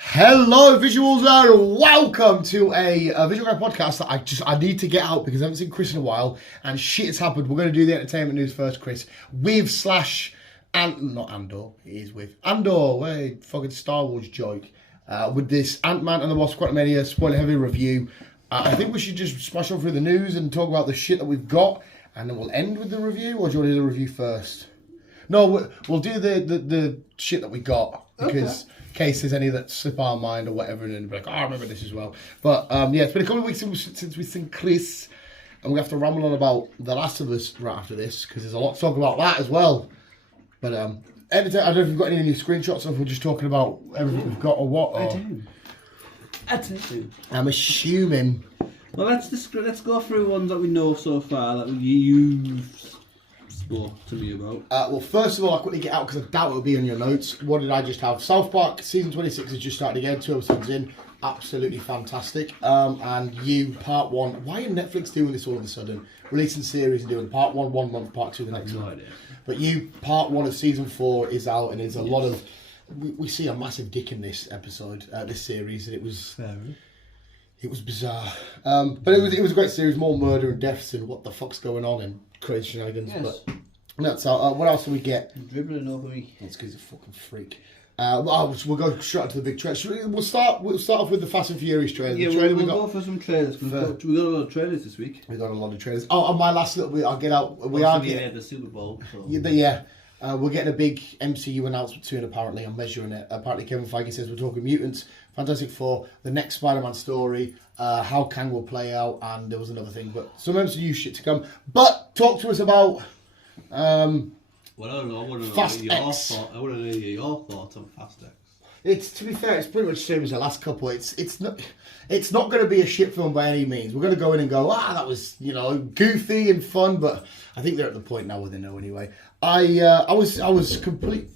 Hello, visuals, and welcome to a visual guy podcast that I need to get out because I haven't seen Chris in a while, and shit has happened. We're going to do the entertainment news first, Chris, with slash and not Andor. It is with Andor. Wait, fucking Star Wars joke. With this Ant-Man and the Wasp Quantumania spoiler heavy review. I think we should just smash on through the news and talk about the shit that we've got, and then we'll end with the review. Or do you want to do the review first? No, we'll do the shit that we got because. Okay. In case there's any that slip our mind or whatever, and then be like, oh, I remember this as well. But yeah, it's been a couple of weeks since we've seen Chris, and we have to ramble on about The Last of Us right after this because there's a lot to talk about that as well. But editor, I don't know if you've got any new screenshots or if we're just talking about everything we've got or what. Or... I do. I'm assuming. Well, let's go through ones that we know so far that you've spoke to me about. Well, first of all, I'll quickly get out because I doubt it'll be on your notes. What did I just have? South Park season 26 has just started again. 2 episodes in, absolutely fantastic. And You part 1. Why are Netflix doing this all of a sudden? Releasing series and doing part 1 1 month, part 2 the next month. But You part 1 of season 4 is out, and there's a lot of. We see a massive dick in this episode, this series, and it was. It was bizarre, but it was a great series. More murder and deaths and what the fuck's going on and crazy shenanigans. Yes. But that's what else do we get? Dribbling over me. That's because he's a fucking freak. We'll go straight into the big trailer. We'll start off with the Fast and Furious trailer. Yeah, we'll go for some trailers. We got a lot of trailers this week. We got a lot of trailers. Oh, and my last little bit, I'll get out. We are getting the Super Bowl. So. Yeah. We're getting a big MCU announcement soon, apparently. I'm measuring it. Apparently, Kevin Feige says we're talking mutants, Fantastic Four, the next Spider-Man story, how Kang will play out, and there was another thing, but some MCU shit to come. But talk to us about well, I don't know. I want to Fast know X. I want to know your thoughts on Fast X. It's, to be fair, it's pretty much the same as the last couple. It's not going to be a shit film by any means. We're going to go in and go, that was goofy and fun, but I think they're at the point now where they know anyway. I was complete.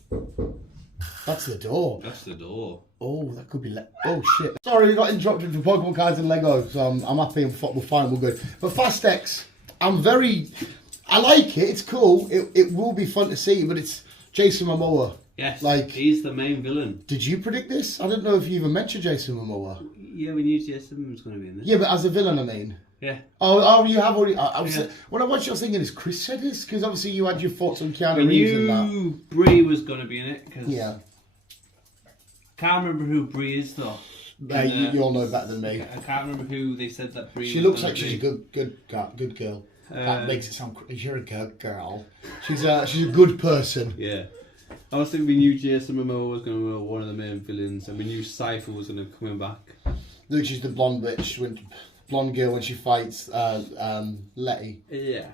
That's the door. That's the door. Oh, that could be. Oh shit! Sorry, we got interrupted for Pokemon cards and Lego, so I'm happy and we're fine. We're good. But Fast X, I like it. It's cool. It will be fun to see, but it's Jason Momoa. Yes, he's the main villain. Did you predict this? I don't know if you even mentioned Jason Momoa. Yeah, we knew Jason was going to be in this. Yeah, but as a villain, I mean. Yeah. Oh, you have already. When I watched, I was thinking, is Chris said this? Because obviously you had your thoughts on Keanu Reeves and that. We knew Brie was going to be in it. Cause yeah. Can't remember who Brie is though. You all know better than me. I can't remember who they said that Brie. She was looks like be. She's a good girl. That makes it sound. You're a good girl. She's a good person. Yeah. I was thinking we knew Jason Momoa was going to be one of the main villains, and we knew Cypher was going to be coming back. Look, she's the blonde bitch, blonde girl when she fights Letty. Yeah.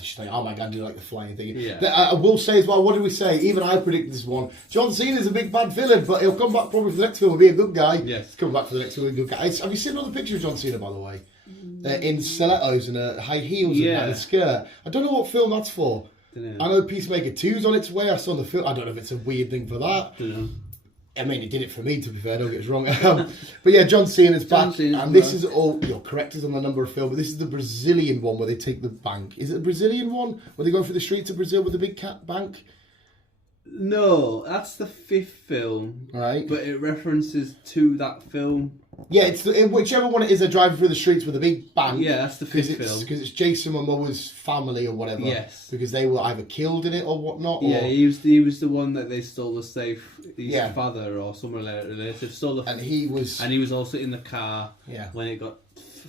She's like, oh my god, do you like the flying thing? Yeah. But, I will say as well, what did we say? Even I predicted this one. John Cena's a big bad villain, but he'll come back probably for the next film and be a good guy. Yes. He's coming back for the next film and be a good guy. Have you seen another picture of John Cena, by the way? In stilettos and high heels and a skirt. I don't know what film that's for. I know Peacemaker 2's on its way. I saw the film. I don't know if it's a weird thing for that. Don't know. I mean, he did it for me, to be fair. Don't get us wrong. But yeah, John Cena's back. And this is all, you're correct us on the number of film, but this is the Brazilian one where they take the bank. Is it the Brazilian one where they go through the streets of Brazil with the big cat bank? No, that's the 5th film. Right. But it references to that film. Yeah, it's whichever one it is, they're driving through the streets with a big bank. Yeah, that's the 5th film. Because it's Jason Momoa's family or whatever. Yes. Because they were either killed in it or whatnot. Yeah, he was the one that they stole the safe. His Yeah. father or someone related stole the. And he was also in the car. Yeah. When it got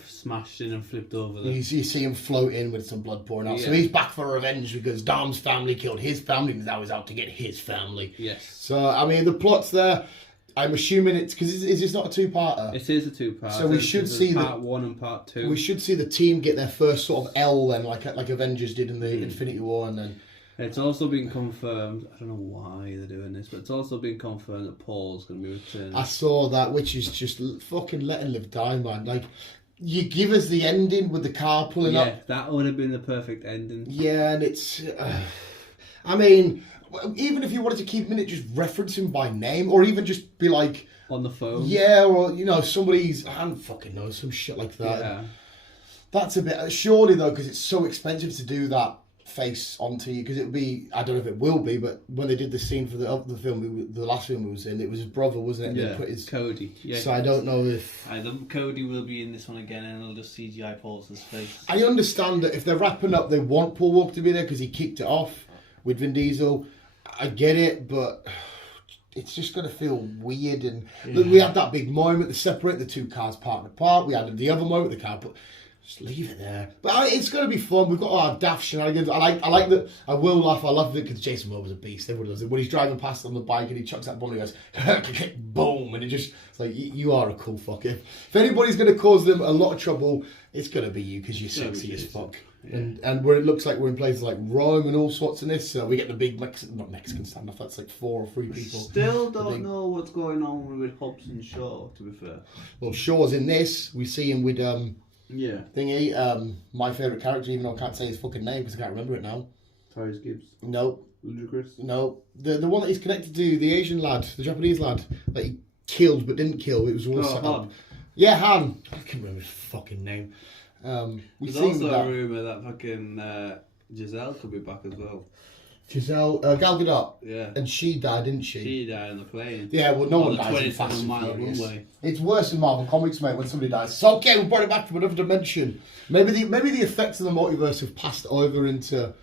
smashed in and flipped over. You see him floating with some blood pouring out. Yeah. So he's back for revenge because Dom's family killed his family and now he's out to get his family. Yes. So, I mean, the plot's there. I'm assuming it's because is this not a two-parter? It is a two-parter. So we should see part 1 and part 2. We should see the team get their first sort of L then, like Avengers did in the Infinity War, and then. It's also been confirmed. I don't know why they're doing this, but it's also been confirmed that Paul's going to be returning. I saw that, which is just fucking let him live die, man. Like, you give us the ending with the car pulling up. Yeah, that would have been the perfect ending. Yeah, and it's. I mean. Even if you wanted to keep in it, just reference him by name, or even just be like on the phone. Yeah, or somebody's. I don't fucking know, some shit like that. Yeah. That's a bit. Surely though, because it's so expensive to do that face onto you, because it would be, I don't know if it will be, but when they did the scene for the film, the last film he was in, it was his brother, wasn't it? And Yeah, they put his, Cody. Yeah, so I don't know if... Cody will be in this one again, and they'll just CGI Paul's face. I understand that if they're wrapping up, they want Paul Walker to be there because he kicked it off with Vin Diesel. I get it, but it's just going to feel weird. And look, we had that big moment to separate the two cars parked apart. We had the other moment, the car, but just leave it there. But it's going to be fun. We've got all our daft shenanigans. I like that. I will laugh. I love it because Jason Momoa's a beast. Everyone loves it. When he's driving past on the bike and he chucks that bomb and he goes, boom, and it's like, you are a cool fucker. If anybody's going to cause them a lot of trouble, it's going to be you because you're sexy as fuck. Yeah. And where it looks like we're in places like Rome and all sorts in this, so we get the big not Mexican standoff. That's like 4 or 3 people. Still don't know what's going on with Hobbs and Shaw. To be fair, well, Shaw's in this. We see him with yeah, thingy. My favourite character, even though I can't say his fucking name because I can't remember it now. Tyrese Gibbs. No. Ludacris. No. The one that he's connected to, the Asian lad, the Japanese lad that he killed but didn't kill. It was all set up. Han. Yeah, Han. I can't remember his fucking name. There's also a rumour that fucking Giselle could be back as well. Giselle, Gal Gadot. Yeah. And she died, didn't she? She died on the plane. Yeah, well, no On one the dies in Fast and 27-mile Furious. runway. It's worse in Marvel Comics, mate, when somebody dies. It's okay, we brought it back from another dimension. Maybe the effects of the multiverse have passed over into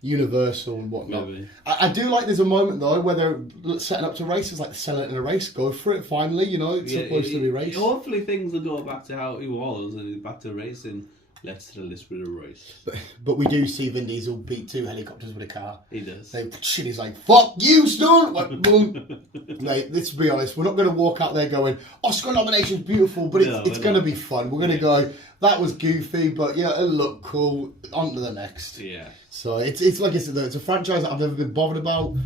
Universal and whatnot. Maybe. I do like there's a moment, though, where they're setting up to races, like selling it in a race. Go for it, finally, you know, it's supposed to be a race. Hopefully things will go back to how he was and back to racing. Let's settle this with a race. But we do see Vin Diesel beat 2 helicopters with a car. He does. He's like, fuck you, Stone! Like, boom. Mate, let's be honest, we're not going to walk out there going, Oscar nomination's beautiful, but it's going to be fun. We're going to go, that was goofy, but yeah, it'll look cool. On to the next. Yeah. So it's like I said, though, it's a franchise that I've never been bothered about.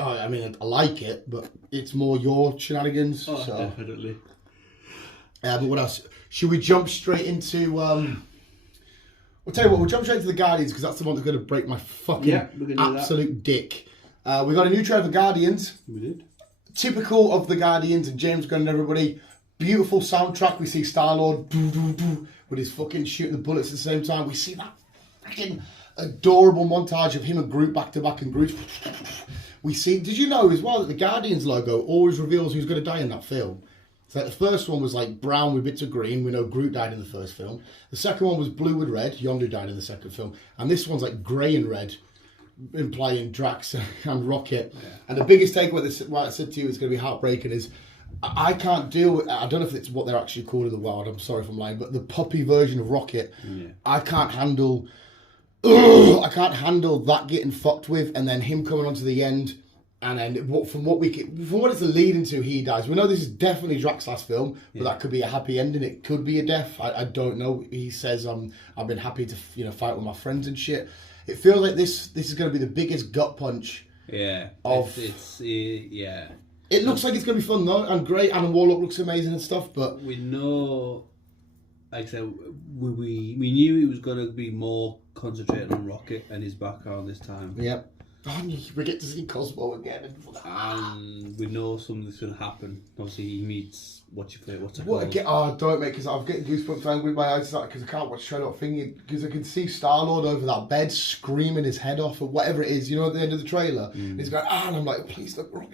I mean, I like it, but it's more your shenanigans. Oh, so. definitely. But what else? Should we jump straight into... We'll tell you what, we'll jump straight to the Guardians because that's the one that's going to break my fucking absolute dick. We got a new trailer of the Guardians. We did. Typical of the Guardians and James Gunn and everybody. Beautiful soundtrack. We see Star-Lord with his fucking shooting the bullets at the same time. We see that fucking adorable montage of him and Groot back to back and Groot. We see... Did you know as well that the Guardians logo always reveals who's going to die in that film? So the first one was like brown with bits of green. We know Groot died in the first film. The second one was blue with red. Yondu died in the second film. And this one's like grey and red, implying Drax and Rocket. Yeah. And the biggest takeaway, what I said to you is going to be heartbreaking, is I can't deal with... I don't know if it's what they're actually called in the wild. I'm sorry if I'm lying. But the puppy version of Rocket, I can't handle... I can't handle that getting fucked with and then him coming onto the end... And then from what it's leading to, he dies. We know this is definitely Drax's last film, but that could be a happy ending. It could be a death. I don't know. He says, "I've been happy to fight with my friends and shit." It feels like this is going to be the biggest gut punch. Yeah. Yeah. It looks like it's going to be fun though, and great. Alan Warlock looks amazing and stuff, but we know. Like I said, we knew he was going to be more concentrated on Rocket and his background this time. Yep. We get to see Cosmo again. And we know something's going to happen. Obviously, he meets what's it called? Don't mate, because I'm getting goosebumps angry with my eyes because I can't watch Trailer thingy because I can see Star-Lord over that bed screaming his head off or whatever it is, you know, at the end of the trailer. He's going, and I'm like, please look wrong.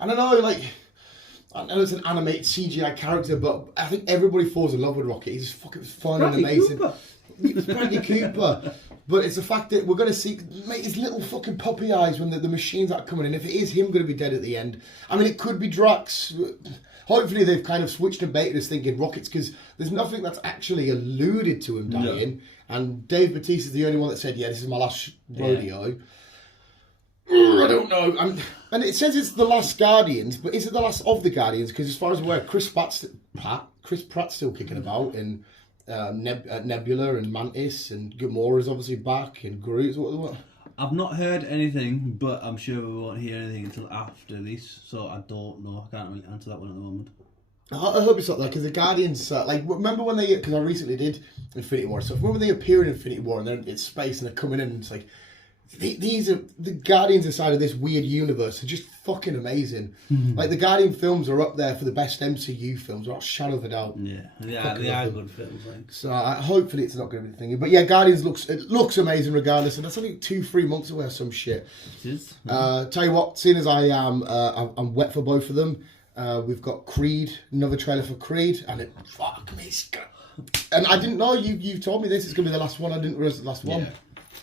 And I know it's an animated CGI character, but I think everybody falls in love with Rocket. He's fucking fun and amazing. It's Bradley Cooper. But it's the fact that we're going to see, mate, his little fucking puppy eyes when the machines are coming in. If it is him going to be dead at the end, I mean, it could be Drax. Hopefully they've kind of switched and baited us thinking Rockets, because there's nothing that's actually alluded to him dying. No. And Dave Bautista's the only one that said, yeah, this is my last rodeo. I don't know. And it says it's the last Guardians, but is it the last of the Guardians? Because as far as we're aware, Chris Pratt's still kicking about in... Nebula and Mantis and Gamora's obviously back and Groot. What? I've not heard anything, but I'm sure we won't hear anything until after this, so I don't know. I can't really answer that one at the moment. I hope it's not that, because the Guardians, remember when they, because I recently did Infinity War stuff, remember when they appear in Infinity War and they're in space and they're coming in and it's like, These are the Guardians inside of this weird universe are just fucking amazing. Like the Guardian films are up there for the best MCU films, without a shadow of a doubt. Yeah, they are good films. Like. So hopefully it's not going to be the thing. But yeah, Guardians looks amazing regardless, and that's only 2-3 months away or some shit. It is. Tell you what, seeing as I'm wet for both of them. We've got Creed, another trailer for Creed, and it fuck me. And I didn't know you told me this is going to be the last one. I didn't realize the last one. Yeah.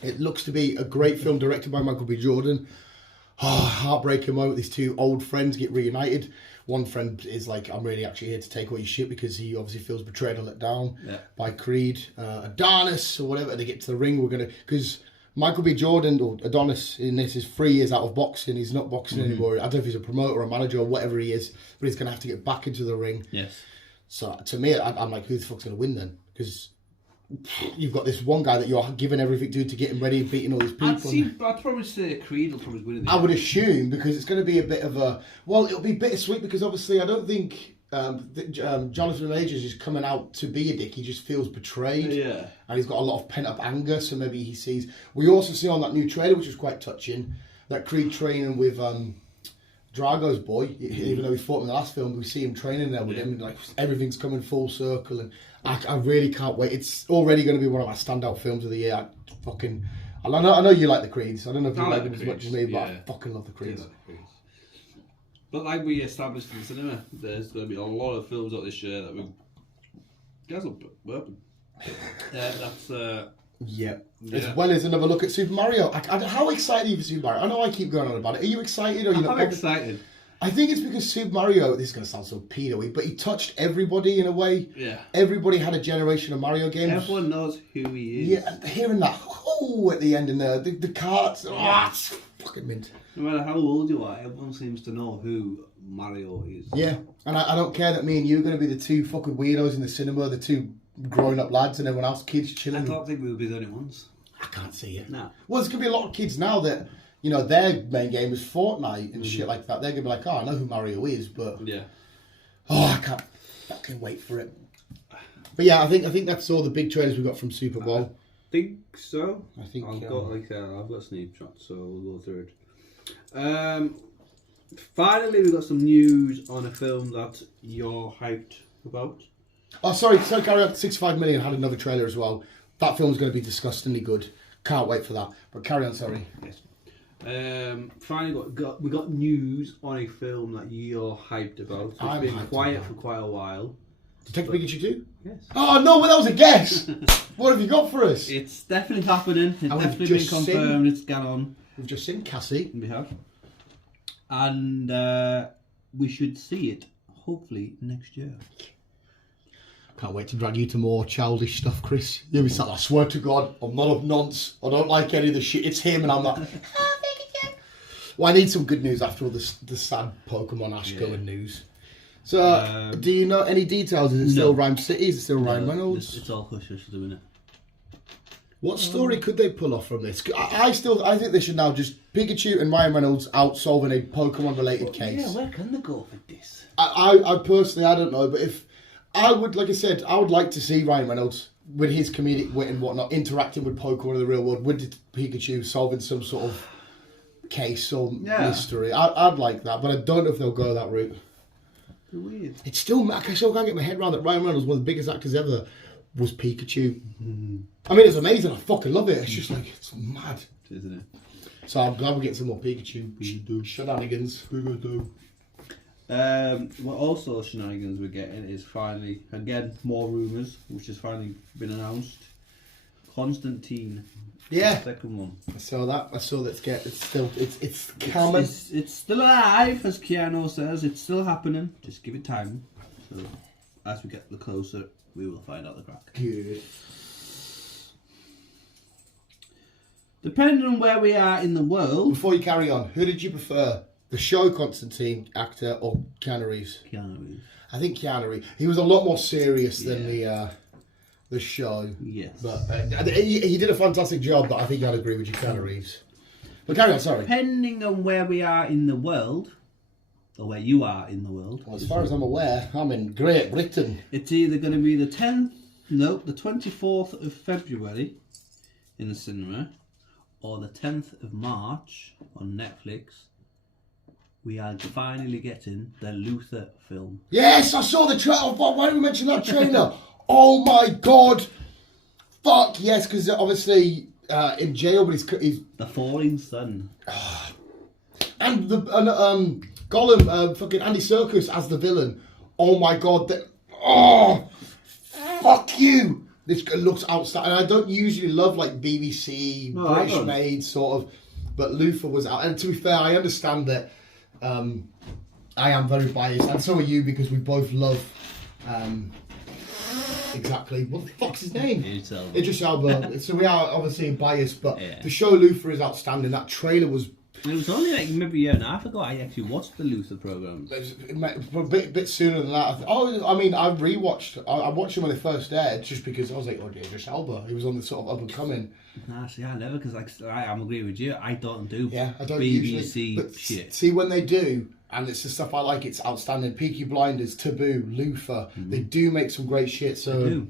It looks to be a great film directed by Michael B. Jordan. Heartbreaking moment. These two old friends get reunited. One friend is like, I'm really actually here to take all your shit because he obviously feels betrayed and let down by Creed. Adonis or whatever. They get to the ring. Because Michael B. Jordan, or Adonis in this, is 3 years out of boxing. He's not boxing anymore. I don't know if he's a promoter or a manager or whatever he is, but he's going to have to get back into the ring. Yes. So to me, I'm like, who the fuck's going to win then? Because you've got this one guy that you're giving everything to get him ready and beating all these people. I'd probably say Creed will probably win it. I would assume, because it's going to be a bit of a... Well, it'll be bittersweet because obviously I don't think Jonathan Majors is coming out to be a dick. He just feels betrayed. Yeah. And he's got a lot of pent-up anger, so maybe he sees... We also see on that new trailer, which was quite touching, that Creed training with Drago's boy, even though he fought in the last film, we see him training there with him, and like everything's coming full circle, and I really can't wait. It's already going to be one of my standout films of the year. I know you like the Creeds. I don't know if you like them as much as me, but I fucking love the Creeds. But like we established in cinema, there's going to be a lot of films out this year that we... Guys will burping. That's... Yeah. As well as another look at Super Mario. How excited are you for Super Mario? I know I keep going on about it. Are you excited? Or are you I'm excited. I think it's because Super Mario, this is going to sound so pedo-y, but he touched everybody in a way. Yeah. Everybody had a generation of Mario games. Everyone knows who he is. Yeah, and hearing that at the end in there, the carts, it's fucking mint. No matter how old you are, everyone seems to know who Mario is. Yeah, and I don't care that me and you are going to be the two fucking weirdos in the cinema, the two growing up lads, and everyone else kids chilling. I don't think we'll be the only ones. I can't see it. No. Well, there's going to be a lot of kids now that, you know, their main game is Fortnite and shit like that. They're going to be like, oh, I know who Mario is, but... Yeah. Oh, I can't fucking wait for it. But yeah, I think that's all the big trailers we got from Super Bowl. I think so. I think I've got snapshots, so we'll go through it. Finally, we got some news on a film that you're hyped about. Oh, sorry, carry on. 65 Million had another trailer as well. That film's going to be disgustingly good. Can't wait for that. But carry on, sorry. Yes. Finally, we got news on a film that you're hyped about. It's I'm been hyped quiet about. for quite a while. Detective Pikachu 2? Yes. Oh, no, well, that was a guess. What have you got for us? It's definitely happening. It's we've definitely been just confirmed. It's gone on. We've just seen Cassie. We have. And we should see it, hopefully, next year. Can't wait to drag you to more childish stuff, Chris. You'll be sat there, I swear to God, I'm not up nonce. I don't like any of the shit. It's him, and I'm like, well, I need some good news after all the sad Pokemon Ash going news. So, do you know any details? Is it still Rhyme City? Is it still Ryan Reynolds? It's all hush-hush doing it. What story could they pull off from this? I think they should now just Pikachu and Ryan Reynolds out solving a Pokemon-related case. Yeah, where can they go for this? I personally, I don't know, but if I would, like I said, I would like to see Ryan Reynolds with his comedic wit and whatnot interacting with Pokemon in the real world, with Pikachu solving some sort of case or mystery. I'd like that, but I don't know if they'll go that route. Weird. It's still, I still can't get my head around that Ryan Reynolds, one of the biggest actors ever, was Pikachu. I mean, it's amazing. I fucking love it. It's just like, it's mad. Isn't it? So I'm glad we're getting some more Pikachu shenanigans. What also shenanigans we're getting is finally, again, more rumours, which has finally been announced. Constantine. Yeah. The second one. I saw that. It's coming. It's still alive, as Keanu says. It's still happening. Just give it time. So, as we get closer, we will find out the crack. Good. Depending on where we are in the world... Before you carry on, who did you prefer? The show Constantine actor or Keanu Reeves? Keanu Reeves. I think Keanu Reeves. He was a lot more serious than the show. Yes. But he did a fantastic job, but I think I'd agree with you, Keanu Reeves. But carry on, sorry. Depending on where we are in the world, or where you are in the world... Well, as far as I'm aware, I'm in Great Britain. It's either going to be the 24th of February in the cinema, or the 10th of March on Netflix, we are finally getting the Luther film. Yes, I saw the trailer. Why didn't we mention that trailer? Oh my god! Fuck yes, because obviously in jail, but he's The Falling Sun. and Gollum, fucking Andy Serkis as the villain. Oh my god! Fuck you! This looks outstanding. And I don't usually love like BBC, British made sort of, but Luther was out. And to be fair, I understand that. I am very biased, and so are you, because we both love. Exactly. What the fuck's his name? Idris Elba. So we are obviously biased, but the show Luther is outstanding. That trailer was. It was only like maybe a year and a half ago I actually watched the Luther programme. A bit sooner than that. I mean, I rewatched. I watched him when they first aired, just because I was like, oh, Idris Elba. He was on the sort of up and coming. Nah, see, I never, because I'm agreeing with you. I don't do I don't BBC usually, shit. See, when they do, and it's the stuff I like, it's outstanding. Peaky Blinders, Taboo, Luther. They do make some great shit. So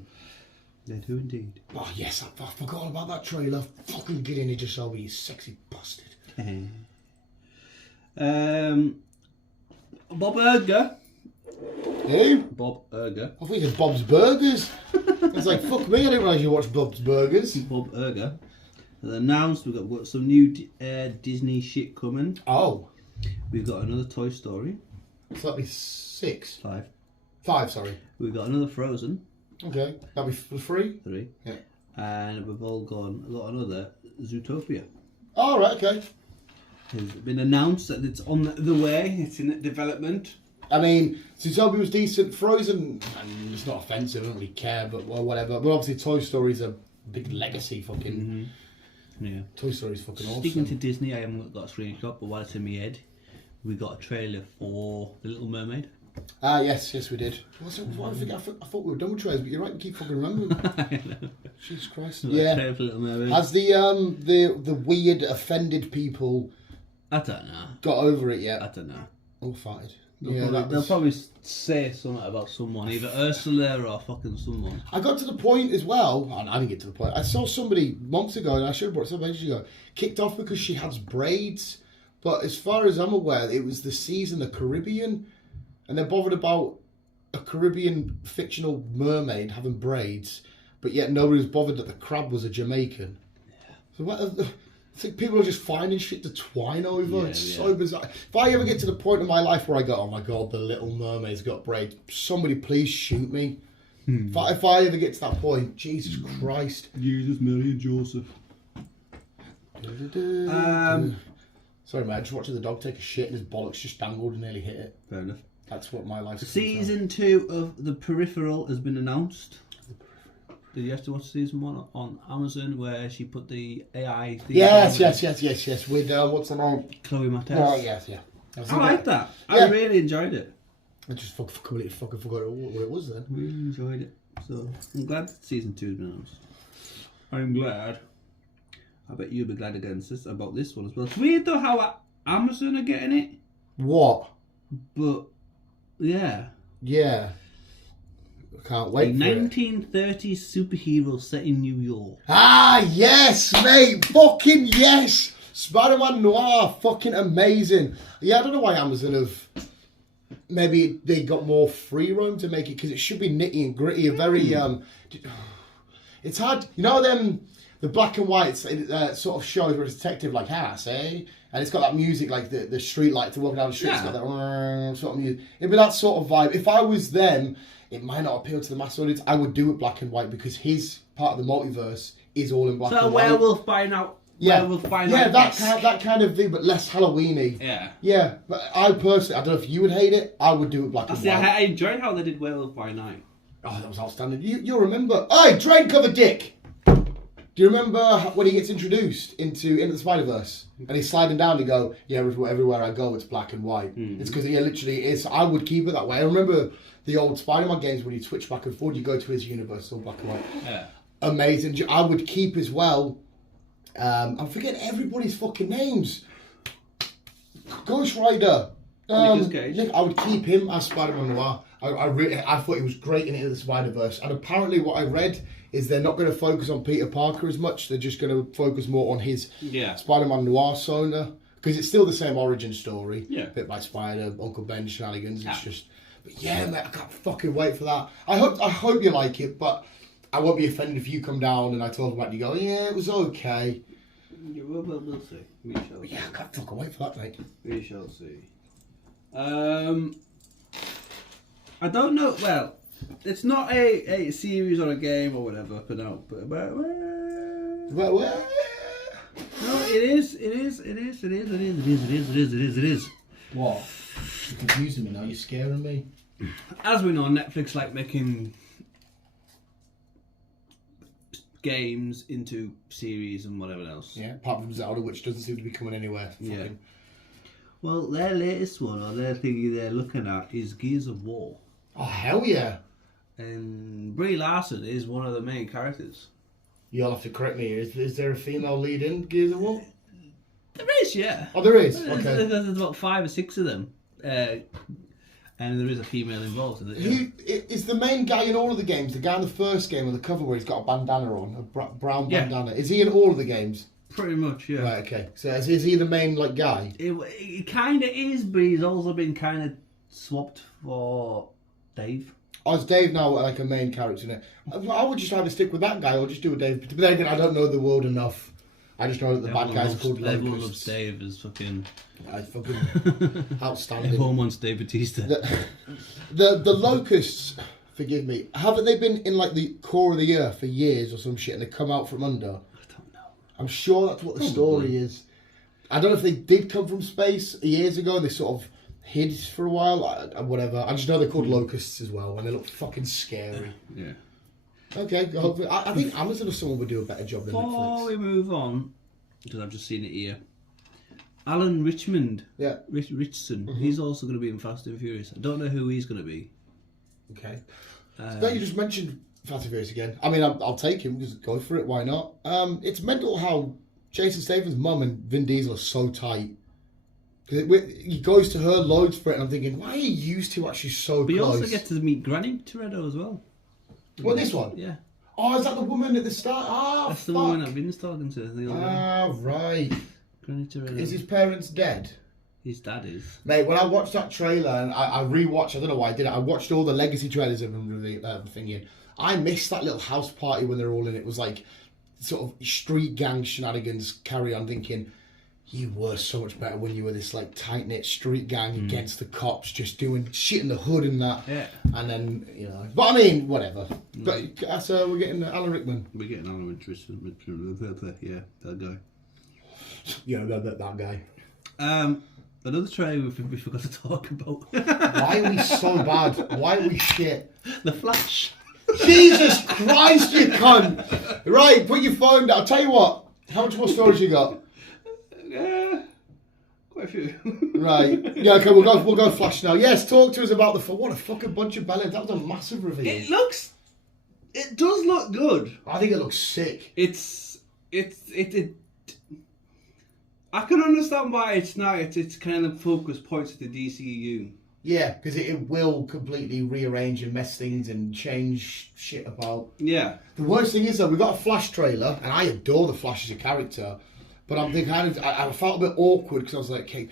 They do indeed. Oh yes, I forgot about that trailer. Fucking get in, Idris Elba, you sexy bastard. Bob Erger. Who? Bob Erger. I thought you said Bob's Burgers. It's like, fuck me, I didn't realise you watched Bob's Burgers. Bob Erger has announced we've got some new Disney shit coming. Oh. We've got another Toy Story. So that'd be 6. 5. 5, sorry. We've got another Frozen. Okay. That'd be 3? 3. Yeah. And we've got another Zootopia. Oh, right, okay. It's been announced that it's on the way. It's in development. I mean, Zootopia was decent. Frozen, I mean, it's not offensive, I don't really care, but well, whatever. But obviously Toy Story's a big legacy fucking... Yeah. Toy Story's fucking awesome. Sticking to Disney, I haven't got a screenshot, but while it's in my head, we got a trailer for The Little Mermaid. Ah, yes, we did. I thought we were done with trailers, but you're right, we keep fucking remembering. Jesus Christ. Yeah. Trailer for Little Mermaid. Has the weird offended people I don't know. got over it yet? I don't know. All farted. They'll probably say something about someone, either Ursula or fucking someone. I got to the point as well, and I didn't get to the point, I saw somebody months ago, and I should have brought it up ages ago, kicked off because she has braids, but as far as I'm aware, it was the season of Caribbean, and they're bothered about a Caribbean fictional mermaid having braids, but yet nobody was bothered that the crab was a Jamaican. Yeah. So what... It's like people are just finding shit to twine over. It's so bizarre. If I ever get to the point in my life where I go, oh my god, the Little Mermaid's got braids, somebody please shoot me. If I ever get to that point, Jesus Christ. Jesus, Mary and Joseph. Sorry mate, I just watching the dog take a shit and his bollocks just dangled and nearly hit it. Fair enough. That's what my life's Season 2 of The Peripheral has been announced. Did you have to watch season 1 on Amazon where she put the AI thing? Yes. With, what's the name? Chloe Moretz. Oh, yes, yeah. I like that. I really enjoyed it. I just completely fucking forgot what it was then. Really enjoyed it. So, I'm glad that season 2 has been announced. I'm glad. I bet you'll be glad again about this one as well. It's weird though how Amazon are getting it. What? But, yeah. Yeah. Can't wait for 1930s superhero set in New York. Ah, yes, mate. Fucking yes. Spider-Man Noir. Fucking amazing. Yeah, I don't know why Amazon have... Maybe they got more free roam to make it, because it should be nitty and gritty. Very... It's hard... You know them... The black and white sort of shows where it's a detective like us, eh? And it's got that music like the street light to walk down the street. It's got that sort of music. It'd be that sort of vibe. If I was them, it might not appeal to the mass audience. I would do it black and white because his part of the multiverse is all in black and white. So Werewolf by Night. Yeah, Werewolf by Night. Yeah, that kind of thing, but less Halloween-y. Yeah. Yeah, but I personally, I don't know if you would hate it. I would do it black and white. I enjoyed how they did Werewolf by Night. Oh, that was outstanding. You'll remember. Hey, drain cover dick. Do you remember when he gets introduced into the Spider-Verse and he's sliding down to go, yeah, everywhere I go it's black and white. It's because literally is. I would keep it that way. I remember the old Spider-Man games when you switch back and forth, you go to his universe, all black and white. Yeah. Amazing. I would keep as well. I'm forgetting everybody's fucking names. Ghost Rider. Nicolas Cage. I would keep him as Spider-Man Noir. I thought he was great in Into the Spider-Verse. And apparently what I read is they're not going to focus on Peter Parker as much. They're just going to focus more on his Spider-Man noir persona. Because it's still the same origin story. Yeah. Bit by Spider, Uncle Ben shenanigans. It's just... But yeah, mate, I can't fucking wait for that. I hope you like it, but I won't be offended if you come down and I talk about it and you go, yeah, it was okay. Yeah, we'll see. We shall see. Yeah, I can't fucking wait for that, mate. We shall see. I don't know. Well, it's not a series or a game or whatever put out, but Well, no, it is. what? You're confusing me now. You're scaring me. As we know, Netflix like making games into series and whatever else. Yeah, apart from Zelda, which doesn't seem to be coming anywhere. Yeah. Well, their latest one, or their thing they're looking at, is Gears of War. Oh, hell yeah. And Brie Larson is one of the main characters. You'll have to correct me. Is there a female lead in Gears of War? There is, yeah. Oh, there is? Okay. There's about 5 or 6 of them. And there is a female involved in it. Yeah. Is the main guy in all of the games, the guy in the first game on the cover where he's got a bandana on, a brown bandana, is he in all of the games? Pretty much, yeah. Right, okay. So is he the main guy? It kind of is, but he's also been kind of swapped for Dave. Oh, is Dave now like a main character in it? I would just either stick with that guy or just do a Dave. But then again, I don't know the world enough. I just know that the bad guy's called Locusts. Everyone loves Dave as fucking... fucking outstanding. Everyone wants Dave Bautista. The Locusts, forgive me, haven't they been in like the core of the earth for years or some shit and they come out from under? I don't know. I'm sure that's what the story is. I don't know if they did come from space years ago and they sort of hid for a while, whatever. I just know they're called Locusts as well and they look fucking scary. Yeah. Okay, hopefully. I think Amazon or someone would do a better job than Netflix. Before we move on, because I've just seen it here, Alan Richmond, Richardson, he's also going to be in Fast and Furious. I don't know who he's going to be. Okay. So you just mentioned Fast and Furious again. I mean, I'll take him, just go for it, why not? It's mental how Jason Statham's mum and Vin Diesel are so tight. Because he goes to her loads for it, and I'm thinking, why are you used to actually so but close? But you also get to meet Granny Toretto as well. What, this one? Yeah. Oh, is that the woman at the start? Ah, that's the woman that Vin's talking to. Right. Granny Toretto. Is his parents dead? His dad is. Mate, when I watched that trailer, and I rewatched, I don't know why I did it, I watched all the legacy trailers of him thinking, I missed that little house party when they're all in it. It was like sort of street gang shenanigans carry on, thinking, you were so much better when you were this like tight-knit street gang against the cops, just doing shit in the hood and that. Yeah. And then, you know, but I mean, whatever. But so we're getting Alan Rickman. We're getting Alan Rickman. Yeah, that guy. Yeah, that guy. Another trailer we forgot to talk about. Why are we so bad? Why are we shit? The Flash. Jesus Christ, you cunt! Right, put your phone down. I'll tell you what. How much more storage you got? Quite a few. Right. Yeah, okay, we'll go Flash now. Yes, talk to us about what a fucking bunch of belly. That was a massive reveal. It does look good. I think it looks sick. I can understand why it's kind of focus points to the DCU. Yeah, because it will completely rearrange and mess things and change shit about. Yeah. The worst thing is though, we got a Flash trailer, and I adore the Flash as a character. But I'm thinking, I felt a bit awkward because I was like, okay,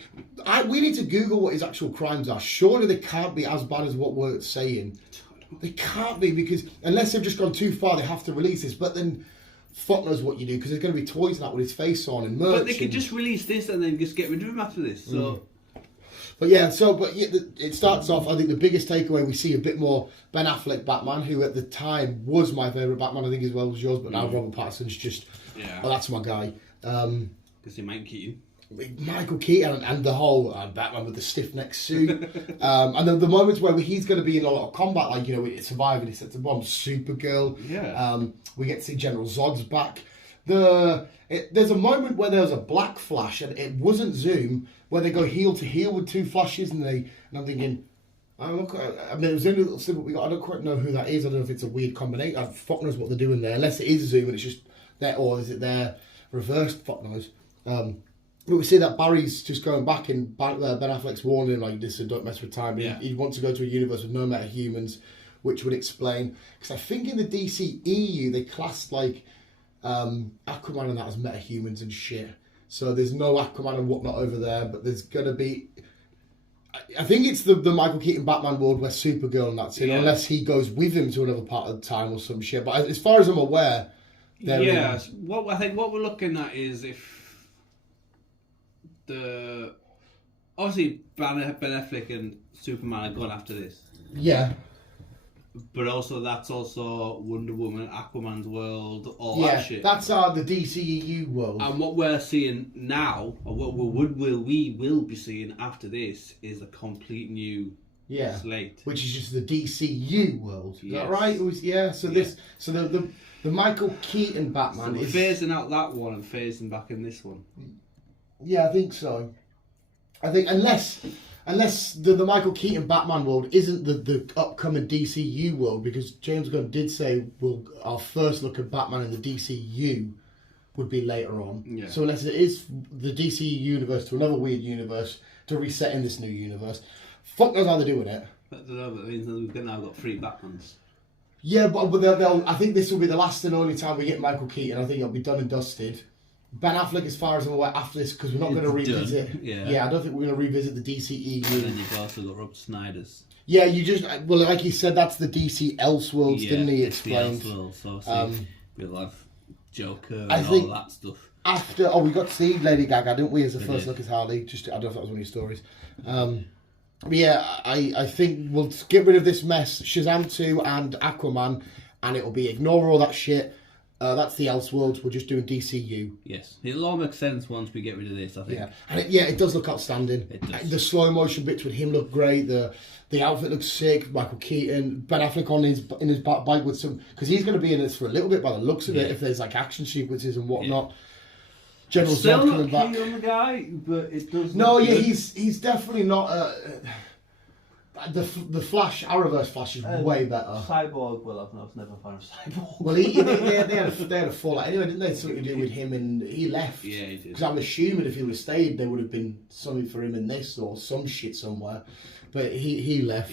we need to Google what his actual crimes are. Surely they can't be as bad as what we're saying. They can't be, because unless they've just gone too far, they have to release this. But then, fuck knows what you do, because there's going to be toys and that with his face on and merch. But they could just release this and then just get rid of him after this. So. But yeah, it starts off, I think the biggest takeaway, we see a bit more Ben Affleck Batman, who at the time was my favourite Batman, I think as well as yours, but now Robert Pattinson's just, well, that's my guy. Because Michael Keaton. Michael Keaton and the whole Batman with the stiff neck suit. And then the moments where he's going to be in a lot of combat, like, you know, Survivor, he sets a bomb, Supergirl. Yeah. We get to see General Zod's back. There's a moment where there's a black flash, and it wasn't Zoom, where they go heel to heel with two flashes, and I'm thinking, I mean, it was only a little snippet we got. I don't quite know who that is. I don't know if it's a weird combination. Fuck knows what they're doing there, unless it is Zoom and it's just there, or is it there reversed? Fuck knows. But we see that Barry's just going back, and Ben Affleck's warning him, like, this, don't mess with time. Yeah. He wants to go to a universe with no metahumans, which would explain, because I think in the DC EU they classed like Aquaman and that as metahumans and shit. So there's no Aquaman and whatnot over there, but there's gonna be. I think it's the Michael Keaton Batman world where Supergirl and that's in, unless he goes with him to another part of the time or some shit. But as far as I'm aware, what I think what we're looking at is if the obviously Ben Affleck and Superman are gone after this. Yeah. But also that's also Wonder Woman, Aquaman's world, all that shit. That's the DCEU world. And what we're seeing now, or what we will be seeing after this, is a complete new slate. Which is just the DCU world. Is that right? So the Michael Keaton Batman is phasing out that one and phasing back in this one. Yeah, I think so. I think unless the Michael Keaton Batman world isn't the upcoming DCU world, because James Gunn did say our first look at Batman in the DCU would be later on. Yeah. So unless it is the DCU universe to another weird universe to reset in this new universe, fuck knows how they're doing it. But that means that we've now got 3 Batmans. Yeah, but I think this will be the last and only time we get Michael Keaton. I think it'll be done and dusted. Ben Affleck, as far as I'm aware, after this, because we're not going to revisit. Yeah, I don't think we're going to revisit the DCEU. And then you've also got Rob Snyder's. Yeah, like he said, that's the DC Elseworlds, didn't he? Explained. The Elseworlds, so we'll have Joker and all that stuff. After, we got to see Lady Gaga, didn't we, as the first look at Harley? I don't know if that was one of your stories. But yeah, I think we'll get rid of this mess, Shazam 2 and Aquaman, and it'll be ignore all that shit. That's the Elseworlds. We're just doing DCU. Yes, it'll all make sense once we get rid of this, I think. Yeah, and it does look outstanding. It does. The slow motion bits with him look great. The outfit looks sick. Michael Keaton, Ben Affleck in his bike with some, because he's going to be in this for a little bit by the looks of it. If there's like action sequences and whatnot. Yeah. General Zod coming back. On the guy, but it does. No, he's definitely not. The Flash, Arrowverse Flash is way better. Cyborg, well, I was never a fan of Cyborg. Well, they had a fallout anyway, didn't they? Something to do with him, and he left. Yeah, he did. Because I'm assuming if he would have stayed, there would have been something for him in this or some shit somewhere. But he left.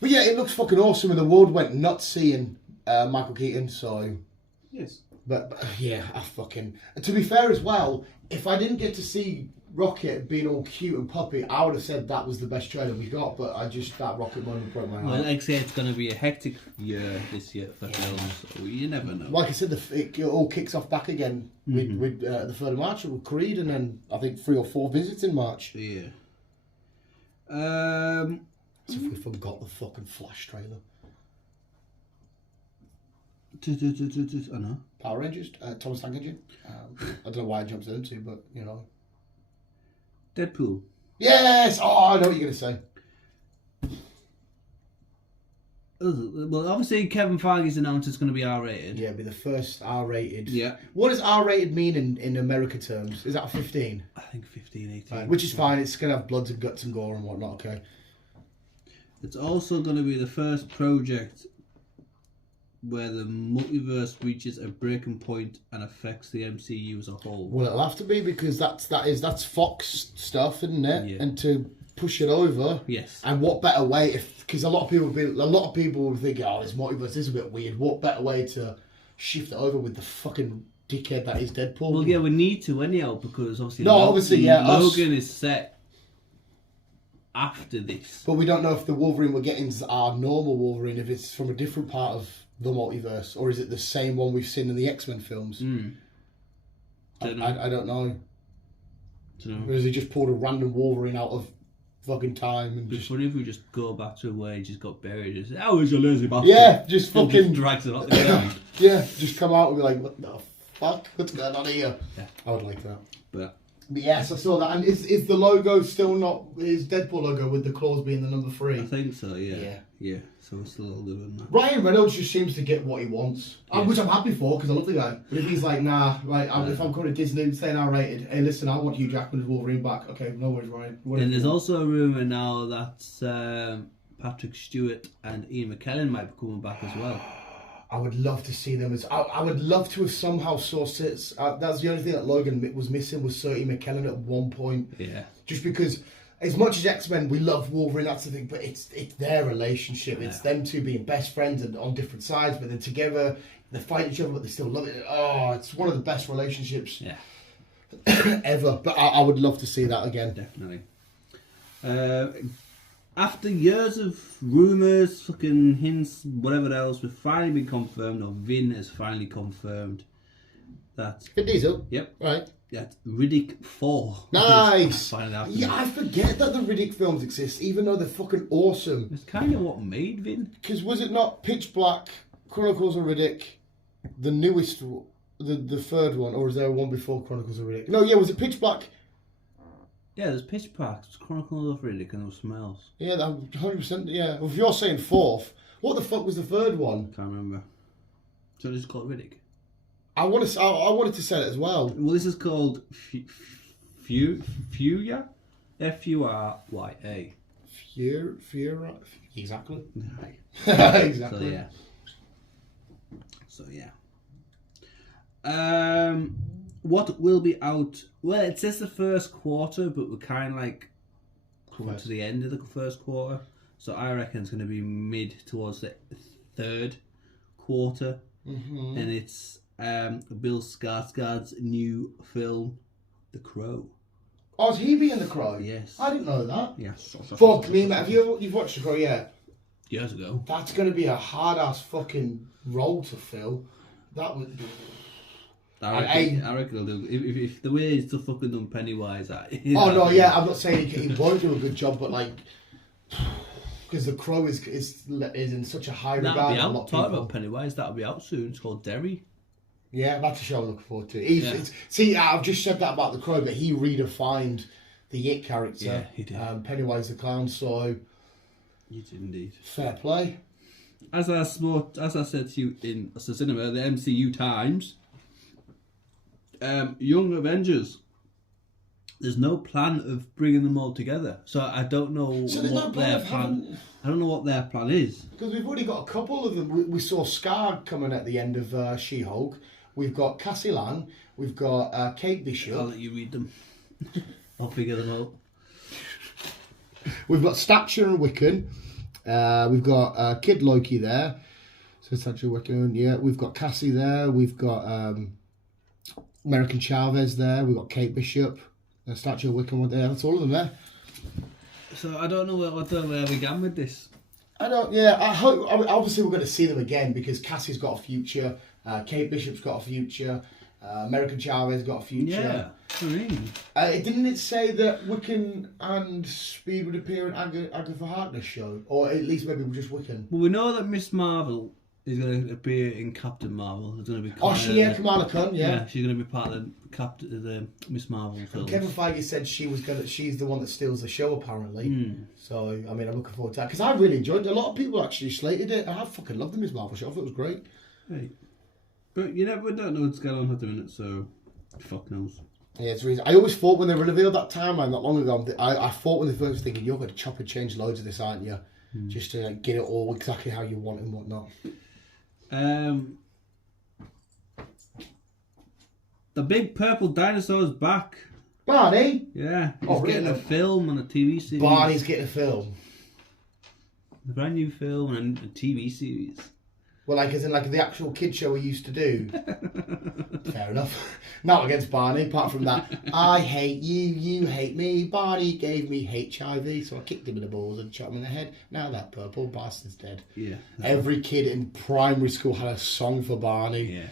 But yeah, it looks fucking awesome, and the world went nuts seeing Michael Keaton. So yes. But yeah, to be fair as well, if I didn't get to see Rocket being all cute and puppy, I would have said that was the best trailer we got, but that Rocket moment broke my heart. Well, like I say, it's going to be a hectic year this year for films, so you never know. Like I said, it all kicks off back again with the 3rd of March with Creed, and then I think 3 or 4 visits in March. Yeah. So if we forgot the fucking Flash trailer. I know. Power Rangers, Thomas Tank Engine. I don't know why I jumped into, but you know. Deadpool. Yes! Oh, I know what you're going to say. Well, obviously Kevin Feige's announced it's going to be R-rated. Yeah, it'll be the first R-rated. Yeah. What does R-rated mean in America terms? Is that a 15? I think 15, 18. Fine. Which is fine. It's going to have bloods and guts and gore and whatnot, okay. It's also going to be the first project where the multiverse reaches a breaking point and affects the MCU as a whole. Well, it'll have to be, because that's Fox stuff, isn't it? Yeah. And to push it over. Yes. And what better way? Because a lot of people will think, oh, this multiverse is a bit weird. What better way to shift it over with the fucking dickhead that is Deadpool? Well, yeah, we need to anyhow, because obviously Logan is set after this. But we don't know if the Wolverine we're getting is our normal Wolverine, if it's from a different part of the multiverse, or is it the same one we've seen in the X-Men films? I don't know. Or has he just pulled a random Wolverine out of fucking time? And It's funny if we just go back to where he just got buried and say, "Oh, he's a lazy bastard." Yeah, just fucking just drags it up the ground. Yeah, just come out and be like, "What the fuck? What's going on here?" Yeah, I would like that. But yes, I saw that. And is the logo still not his Deadpool logo with the claws being the number 3? I think so. Yeah. So we're still all doing that. Ryan Reynolds just seems to get what he wants, which I'm happy for, because I love the guy. But if he's like, nah, right, if I'm coming to Disney saying R-rated, hey, listen, I want Hugh Jackman as Wolverine back. Okay, no worries, Ryan. Whatever. And there's also a rumour now that Patrick Stewart and Ian McKellen might be coming back as well. I would love to see them as. I would love to have somehow sourced it. That's the only thing that Logan was missing, was Sir Ian McKellen at one point. Yeah. Just because as much as X-Men, we love Wolverine, that's the thing, but it's their relationship. It's them two being best friends and on different sides, but then together, they fight each other, but they still love it. Oh, it's one of the best relationships ever. But I would love to see that again. Definitely. After years of rumours, fucking hints, whatever else, we've finally been confirmed, or Vin has finally confirmed that... Vin Diesel? Yep. Right. That Riddick 4. Nice! Finally happened. Yeah, I forget that the Riddick films exist, even though they're fucking awesome. It's kind of what made Vin. Because was it not Pitch Black, Chronicles of Riddick, the newest, the third one, or was there one before Chronicles of Riddick? No, yeah, was it Pitch Black? Yeah, there's Pitch Black, there's Chronicles of Riddick, and there was something else. Yeah, 100%, yeah. Well, if you're saying fourth, what the fuck was the third one? Can't remember. So it's called Riddick. I wanted to say it as well. Well, this is called Fuya? F-U-R-Y-A. Fury? Exactly. Right. Exactly. So yeah. What will be out? Well, it says the first quarter, but we're kind of like coming to the end of the first quarter. So I reckon it's going to be mid towards the third quarter, and it's Bill Skarsgård's new film, The Crow. Oh, is he being the Crow? Yes. I didn't know that. Yes. Fuck me, mate. Have you've watched The Crow yet? Years ago. That's going to be a hard-ass fucking role to fill. That would... I reckon he'll do. If the way he's still fucking done Pennywise, I'm not saying he won't do a good job, but like, because The Crow is in such a high regard. That'll be a out. lot of Talking people. about Pennywise, that'll be out soon. It's called Derry. Yeah, that's a show I'm looking forward to. See, I've just said that about The Crow, but he redefined the It character. Yeah, he did. Pennywise the Clown. So, You did indeed. fair play. As I said to you in the cinema, the MCU Times. Young Avengers. There's no plan of bringing them all together, so I don't know what their plan. I don't know what their plan is. Because we've already got a couple of them. We saw Scar coming at the end of She-Hulk. We've got Cassie Lang. We've got Kate Bishop. I'll let you read them. I'll figure them out. We've got Stature and Wiccan. We've got Kid Loki there. So Stature, Wiccan. Yeah, we've got Cassie there. We've got American Chavez there. We've got Kate Bishop. Statue of Wiccan there. That's all of them there. So I don't know where we began with this. I don't. Yeah, I hope. Obviously, we're going to see them again because Cassie's got a future. Kate Bishop's got a future. American Chavez got a future. Yeah, I mean. Didn't it say that Wiccan and Speed would appear in Agatha Harkness show, or at least maybe just Wiccan? Well, we know that Miss Marvel is going to appear in Captain Marvel. It's going to be. Kamala Khan. Yeah, she's going to be part of the Miss Marvel film. Kevin Feige said she's the one that steals the show apparently. So I mean, I'm looking forward to that because I really enjoyed it. A lot of people actually slated it. I fucking loved the Miss Marvel show. I thought it was great. Right. But you never don't know what's going on at the minute, so fuck knows. Yeah, it's reason. I always thought when they revealed that timeline not long ago, I thought when they first thinking you're going to chop and change loads of this, aren't you? Just to get it all exactly how you want and whatnot. The big purple dinosaur's back. Barney? Yeah, he's getting a film and a TV series. Barney's getting a film. A brand new film and a TV series. Well, like as in like the actual kid show we used to do. Fair enough. Not against Barney, apart from that. I hate you, you hate me. Barney gave me HIV, so I kicked him in the balls and shot him in the head. Now that purple bastard's dead. Yeah. Every kid in primary school had a song for Barney. Yeah.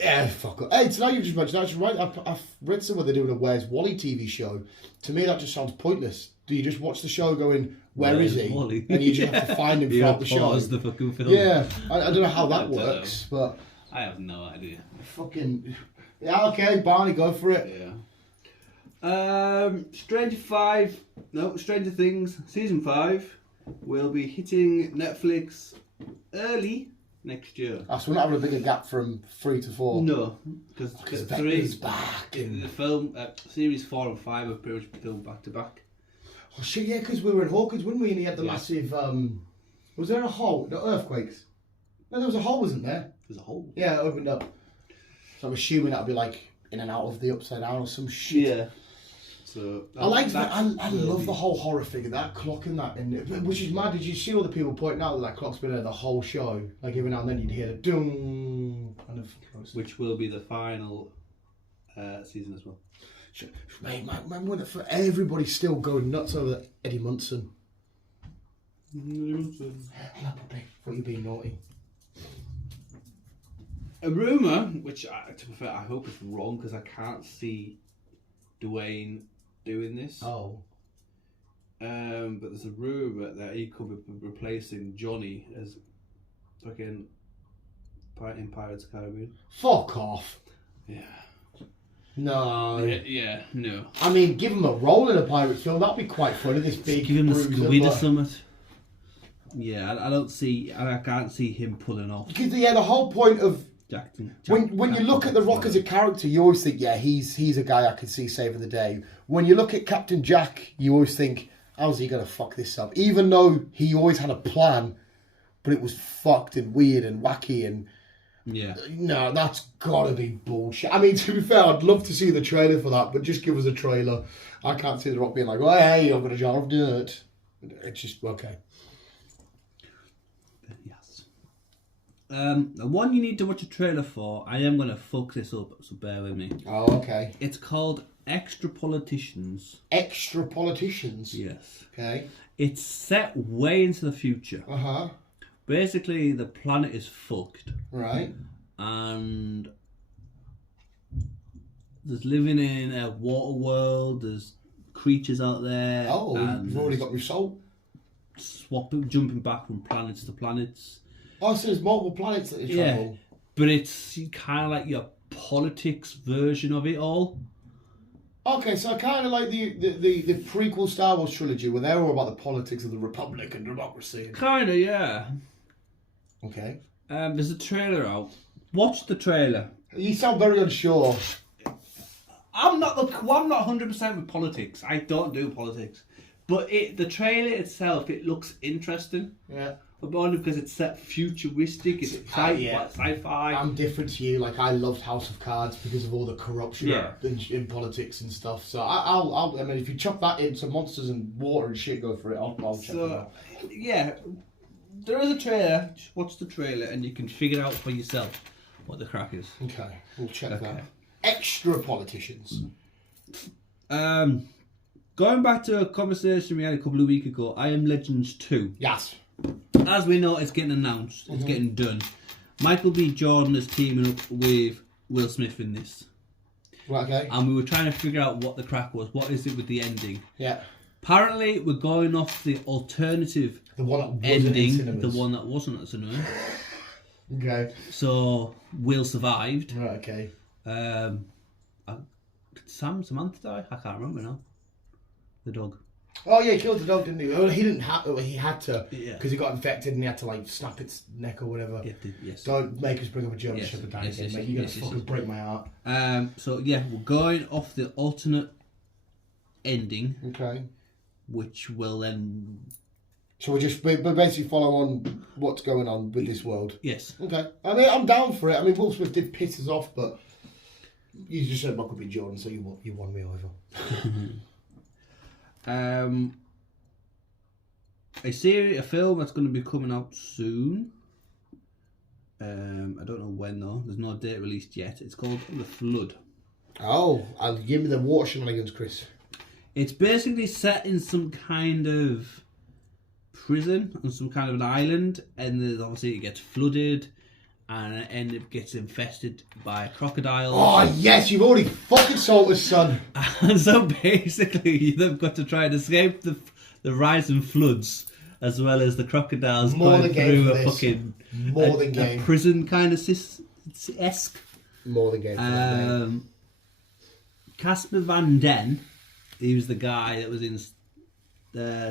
Yeah, fuck it. Hey, tonight you just mentioned that's right. I've read somewhere they're doing a Where's Wally TV show. To me, that just sounds pointless. Do you just watch the show going, where is he? Wally? And you just have to find him throughout the show. Pause the fucking film. Yeah, I don't know how that works, but I have no idea. fucking yeah. Okay, Barney, go for it. Yeah. Stranger Things season 5 will be hitting Netflix early next year. So we're not having a bigger gap from 3 to 4. No, because 3 is back. in the film series 4 and 5 are pretty much filmed back to back. Oh shit, yeah, because we were in Hawkins, weren't we? And he had the massive. Was there a hole? No earthquakes. No, there was a hole, wasn't there? There's a hole. Yeah, it opened up. So I'm assuming that'll be like in and out of the upside down or some shit. Yeah. So I like that. I love the whole horror figure, that clock and that, which is mad. Did you see all the people pointing out that clock's been there the whole show? Like every now and then you'd hear the dung, kind of. Which will be the final season as well. Mate, remember when everybody's still going nuts over Eddie Munson? Hello, puppy. What you being naughty? A rumour, which to be fair, I hope is wrong because I can't see Dwayne doing this. Oh. But there's a rumour that he could be replacing Johnny as fucking in Pirates of the Caribbean. Fuck off. Yeah. No. Yeah, no. I mean, give him a role in a Pirates film. That'd be quite funny. This big. Give him the bruiser, squid or something. Yeah, I can't see him pulling off. Because the whole point of when you look at The Rock as a Jack. character, you always think, yeah, he's a guy I could see saving the day. When you look at Captain Jack, you always think, how's he gonna fuck this up? Even though he always had a plan, but it was fucked and weird and wacky and Yeah. no, that's gotta be bullshit. I mean, to be fair, I'd love to see the trailer for that, but just give us a trailer. I can't see The Rock being like, oh, hey, I've got a jar of dirt. It's just okay. Yes. The one you need to watch a trailer for, I am going to fuck this up, so bear with me. Oh, okay. It's called Extra Politicians. Extra Politicians. Yes. Okay. It's set way into the future. Uh-huh. Basically, the planet is fucked. Right. And there's living in a water world, there's creatures out there. Oh, and you've already got your soul. jumping back from planets to planets. Oh, so there's multiple planets that you travel. But it's kind of like your politics version of it all. Okay, so kind of like the prequel Star Wars trilogy, where they're all about the politics of the Republic and democracy. Kind of, yeah. Okay. There's a trailer out. Watch the trailer. You sound very unsure. I'm not 100% with politics. I don't do politics. But the trailer itself, it looks interesting. Yeah. But only because it's set futuristic, it's sci-fi. I'm different to you. Like, I loved House of Cards because of all the corruption in politics and stuff. So I mean, if you chop that into monsters and water and shit, go for it. I'll check it out. Yeah, there is a trailer. Just watch the trailer and you can figure out for yourself what the crack is. Okay, we'll check that. Extra Politicians. Going back to a conversation we had a couple of weeks ago, I Am Legends 2. Yes. As we know, it's getting announced. It's getting done. Michael B. Jordan is teaming up with Will Smith in this. Right, okay. And we were trying to figure out what the crack was. What is it with the ending? Yeah. Apparently, we're going off the alternative The one that wasn't in ending. cinemas. The one that wasn't at cinema. Okay. So, Will survived. Right, okay. Did Samantha die? I can't remember now. The dog. Oh yeah, he killed the dog, didn't he? Well, he didn't have. Well, he had to because he got infected and he had to like snap its neck or whatever. Yes. Don't make us bring up a German Yes, Shepherd guy yes, again, yes, mate. You're yes, gonna fucking break my heart. So yeah, we're going off the alternate ending, Okay. which will then. So we're basically follow on what's going on with this world. Yes. Okay. I mean, I'm down for it. I mean, Will Smith did piss us off, but you just said Michael B. Jordan, so you won me over. A film that's going to be coming out soon. I don't know when though. There's no date released yet. It's called The Flood. Oh, I'll give me the water shenanigans, Chris. It's basically set in some kind of prison on some kind of an island, and then obviously it gets flooded, and it gets infested by crocodiles. Oh yes, you've already fucking sold us, son. And so basically, they've got to try and escape the rising floods, as well as the crocodiles going through a fucking a prison kind of esque. More than game for that, mate. Casper Van Den, he was the guy that was in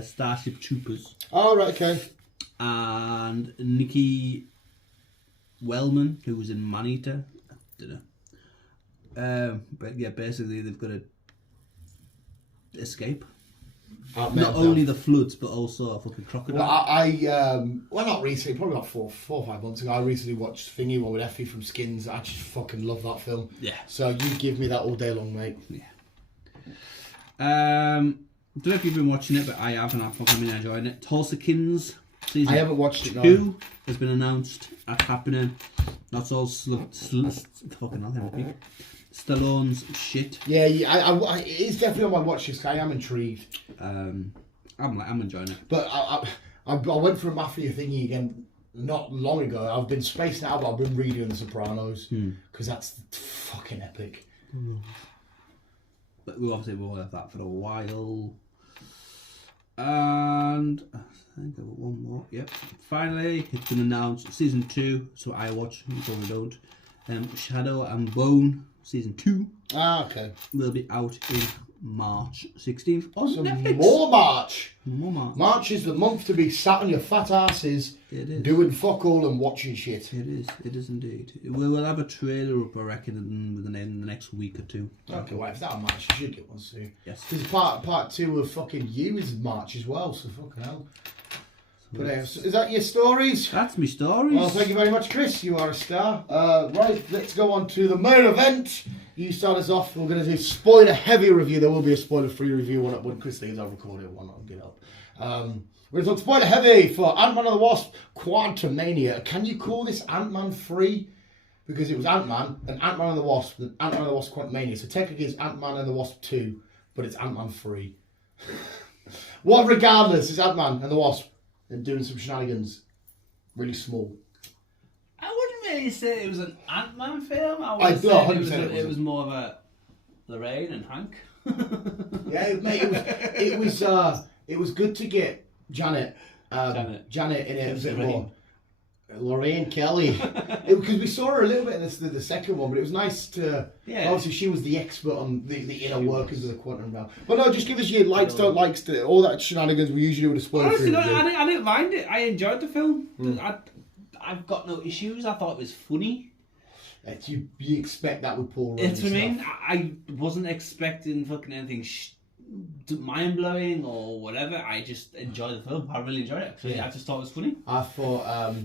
Starship Troopers. Oh right, okay. And Nikki Wellman, who was in Maneater. I don't know. But yeah, basically they've got to escape. Not only the floods, but also a fucking crocodile. Well, not recently, probably about 4 or 5 months ago, I recently watched Thingy One with Effie from Skins. I just fucking love that film. Yeah. So you give me that all day long, mate. Yeah. Don't know if you've been watching it, but I have, and I've fucking been enjoying it. Tulsa season I haven't watched it. 2 has been announced. That's happening. That's all fucking nothing. Stallone's shit. Yeah, it's definitely on my watch list. I am intrigued. I'm enjoying it. But I went for a mafia thingy again not long ago. I've been spacing out, but I've been reading The Sopranos because that's fucking epic. But we obviously will have that for a while. And I think I've got one more. Yep. Finally, it's been announced. Season 2. So I watch. You probably don't. Shadow and Bone. Season 2. Ah, okay. Will be out in March 16th on Netflix. More March. More March. March is the month to be sat on your fat asses doing fuck all and watching shit. It is. It is indeed. We'll have a trailer up, I reckon, in the next week or 2. Okay, well, if that March, you should get one soon. Yes. Because part 2 of fucking You is March as well, so fucking hell. But is that your stories? That's my stories. Well, thank you very much, Chris. You are a star. Right, let's go on to the main event. You start us off. We're going to do spoiler-heavy review. There will be a spoiler-free review when Chris thinks I'll record it. One, I'll get up. We're going to talk spoiler-heavy for Ant-Man and the Wasp Quantumania. Can you call this Ant-Man free? Because it was Ant-Man and Ant-Man and the Wasp and Ant-Man and the Wasp Quantumania. So technically it's Ant-Man and the Wasp 2, but it's Ant-Man free. Well, regardless, it's Ant-Man and the Wasp. And doing some shenanigans. Really small. I wouldn't really say it was an Ant-Man film. I I would do, say 100% it was more of a Lorraine and Hank. Yeah, mate, it was good to get Janet in it a bit more. Lorraine Kelly. Because we saw her a little bit in the second one, but it was nice to... Yeah. Obviously, she was the expert on the inner workings of the quantum realm. But no, just give us your likes, don't likes, all that shenanigans we usually would have spoiled. Honestly, I didn't mind it. I enjoyed the film. I've got no issues. I thought it was funny. You expect that with Paul Rudd. It's what I mean. I wasn't expecting fucking anything mind-blowing or whatever. I just enjoyed the film. I really enjoyed it. Actually. Yeah. I just thought it was funny. I thought...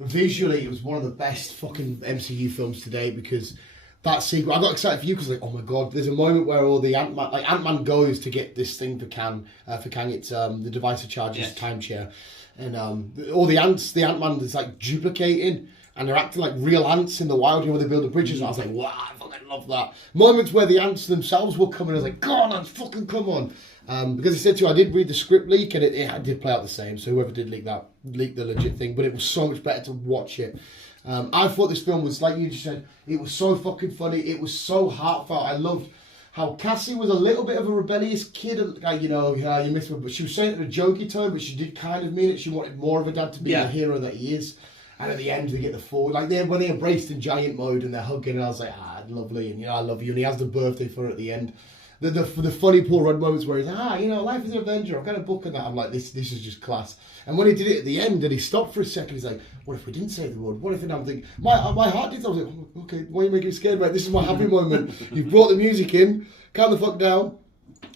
visually, it was one of the best fucking MCU films today because that sequel. I got excited for you because, like, oh my god, there's a moment where all the Ant-Man goes to get this thing for Kang. It's the device that charges time chair, and all the Ant-Man is like duplicating, and they're acting like real ants in the wild. You know, where they build the bridges. And I was like, wow, I fucking love that. Moments where the ants themselves will come in. I was like, God, ants, fucking come on. Because I said to you, I did read the script leak and it did play out the same. So whoever did leak the legit thing. But it was so much better to watch it. I thought this film was, like you just said, it was so fucking funny. It was so heartfelt. I loved how Cassie was a little bit of a rebellious kid. Like, you miss her. But she was saying it in a jokey tone, but she did kind of mean it. She wanted more of her dad to be the hero that he is. And at the end, they get the full, like when they embraced in giant mode and they're hugging, and I was like, lovely. And, I love you. And he has the birthday for her at the end. The funny Paul Rudd moments where he's life is an adventure. I've got a book on that. I'm like, this is just class. And when he did it at the end and he stopped for a second, he's like, what if we didn't save the world? What if? And I'm thinking, my heart did. I was like, oh, okay, why are you making me scared, mate? This is my happy moment. You've brought the music in. Calm the fuck down.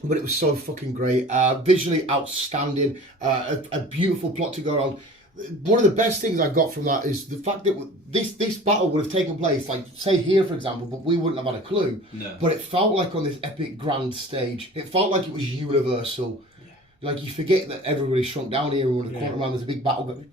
But it was so fucking great. Visually outstanding. A beautiful plot to go on. One of the best things I got from that is the fact that this battle would have taken place, like, say here, for example, but we wouldn't have had a clue. No. But it felt like on this epic grand stage. It felt like it was universal. Yeah. Like, you forget that everybody shrunk down here and the quantum realm, there's a big battle going,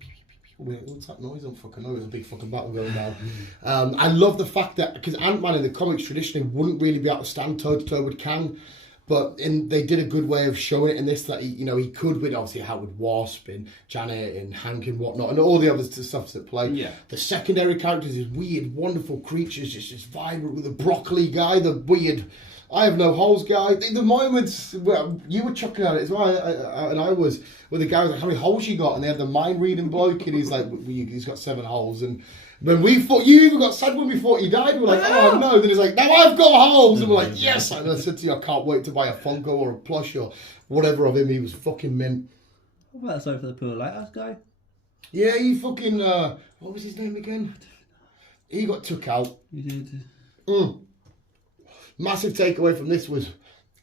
what's that noise? I don't fucking know. There's a big fucking battle going down. I love the fact that, because Ant-Man in the comics traditionally wouldn't really be able to stand toe-to-toe with Kang. But they did a good way of showing it in this, that he could with, obviously, how with Wasp and Janet and Hank and whatnot, and all the other stuff that play. Yeah. The secondary characters, these weird, wonderful creatures, just vibrant with the broccoli guy, the weird, I have no holes guy. The moments where you were chuckling at it as well, and I was, where the guy was like, how many holes you got? And they had the mind reading bloke, and he's like, he's got 7 holes. And when we thought, you even got sad when we thought he died, we're like, oh no. Then he's like, now I've got holes. And we're like, yes. And I said to you, I can't wait to buy a Funko or a plush or whatever of him. He was fucking mint. Well, sorry for the poor lighthouse guy. Yeah, he fucking, what was his name again? He got took out. He did. Massive takeaway from this was,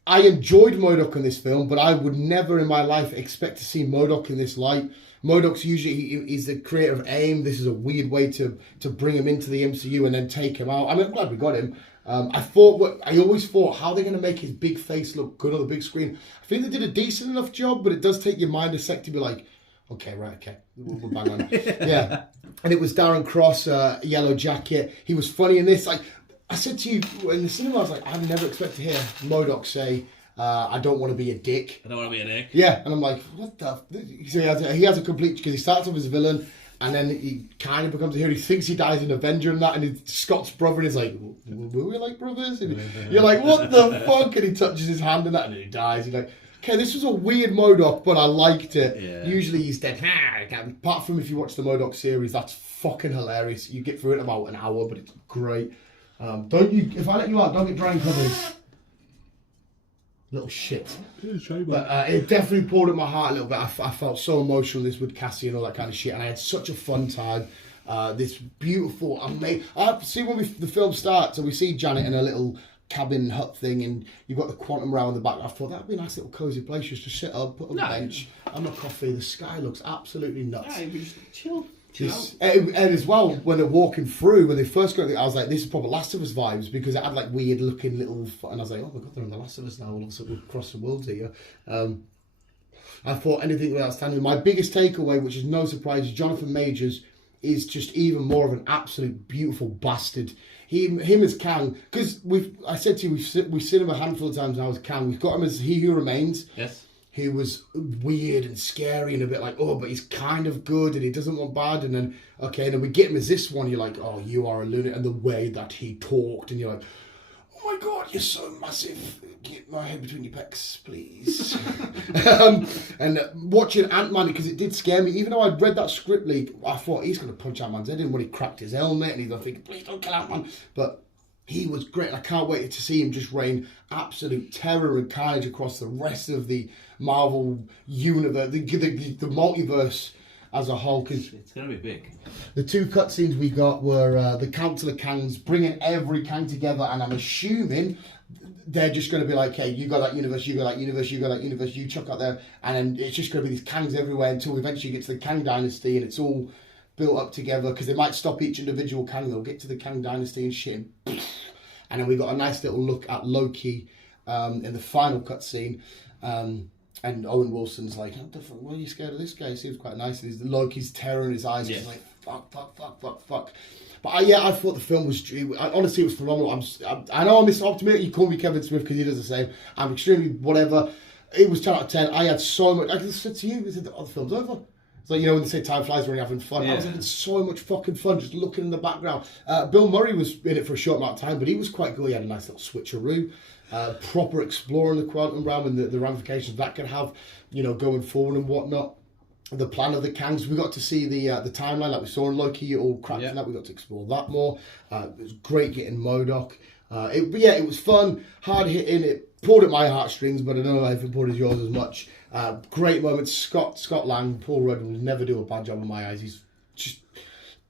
I enjoyed MODOK in this film, but I would never in my life expect to see MODOK in this light. MODOK's usually, he's the creator of AIM. This is a weird way to bring him into the MCU and then take him out. I mean, I'm glad we got him. I always thought, how are they going to make his big face look good on the big screen? I think they did a decent enough job, but it does take your mind a sec to be like, okay, we'll bang on. Yeah. And it was Darren Cross, Yellow Jacket. He was funny in this. Like I said to you in the cinema, I was like, I've never expected to hear MODOK say, I don't want to be a dick. I don't want to be a dick. Yeah, and I'm like, what the? So he has a complete, because he starts off as a villain, and then he kind of becomes a hero. He thinks he dies in Avenger and that, and Scott's brother, and he's like, were we like brothers? And you're like, what the fuck? And he touches his hand and that, and he dies. He's like, okay, this was a weird MODOK, but I liked it. Yeah. Usually he's dead. Apart from if you watch the MODOK series, that's fucking hilarious. You get through it in about an hour, but it's great. If I let you out, don't get drying covers. Little shit. But it definitely pulled at my heart a little bit. I felt so emotional this with Cassie and all that kind of shit, and I had such a fun time. This beautiful, amazing. I see when the film starts and we see Janet in a little cabin hut thing, and you've got the quantum realm in the back. I thought that'd be a nice little cozy place just to sit up, put on a bench, have my coffee. The sky looks absolutely nuts. Yeah, you just chill. And as well, when they're walking through, when they first got there, I was like, this is probably Last of Us vibes, because it had like weird looking little, and I was like, oh my god, they're in the Last of Us now, all of a sudden we've crossed the worlds here. I thought anything was outstanding. My biggest takeaway, which is no surprise, is Jonathan Majors is just even more of an absolute beautiful bastard. Him as Kang, because I said to you, we've seen him a handful of times now as Kang. We've got him as He Who Remains. Yes. He was weird and scary and a bit like, oh, but he's kind of good and he doesn't want bad. And then, okay, and then we get him as this one. You're like, oh, you are a lunatic. And the way that he talked, and you're like, oh my God, you're so massive. Get my head between your pecs, please. And watching Ant-Man, because it did scare me. Even though I'd read that script leak, I thought he's going to punch Ant-Man's head in when he cracked his helmet. And he's thinking, please don't kill Ant-Man. But he was great. I can't wait to see him just rain absolute terror and carnage across the rest of the Marvel universe, the multiverse as a whole. Cause it's going to be big. The two cutscenes we got were the Council of Kangs bringing every Kang together, and I'm assuming they're just going to be like, hey, you got that universe, you got that universe, you got that universe, you chuck out there, and then it's just going to be these Kangs everywhere until eventually you get to the Kang Dynasty, and it's all built up together, because they might stop each individual Kang, they'll get to the Kang Dynasty and shit. And then we got a nice little look at Loki in the final cutscene. And Owen Wilson's like, why are you scared of this guy? He seems quite nice. And Loki's terror in his eyes. He's like, fuck. But I thought the film was, honestly, it was phenomenal. I know I'm Mr. Optimistic. You call me Kevin Smith because he does the same. I'm extremely whatever. It was 10 out of 10. I had so much. I said to you, the film's over. It's like, when they say time flies when you're having fun. Yeah. I was having so much fucking fun just looking in the background. Bill Murray was in it for a short amount of time, but he was quite good. He had a nice little switcheroo. Proper exploring the quantum realm and the ramifications that can have, going forward and whatnot. The plan of the Kangs, we got to see the timeline like we saw in Loki, all cracked and that. We got to explore that more. It was great getting MODOK. It was fun, hard hitting. It pulled at my heartstrings, but I don't know if it pulled at yours as much. Great moments. Scott Lang, Paul Rudd will never do a bad job in my eyes. He's just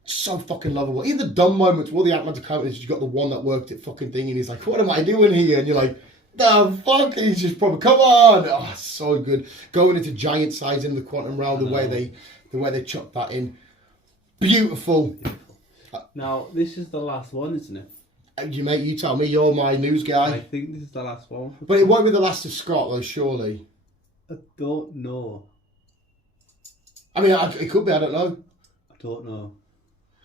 so fucking lovable. Even the dumb moments, all the Ant-Man encounters, you got the one that worked at fucking thing, and he's like, what am I doing here? And you're like, the fuck? And he's just probably, come on! Oh, so good. Going into giant size in the quantum realm, the way they chucked that in. Beautiful. Now, this is the last one, isn't it? You tell me, you're my news guy. I think this is the last one. But it won't be the last of Scott, though, surely. I don't know. I mean, it could be, I don't know. I don't know.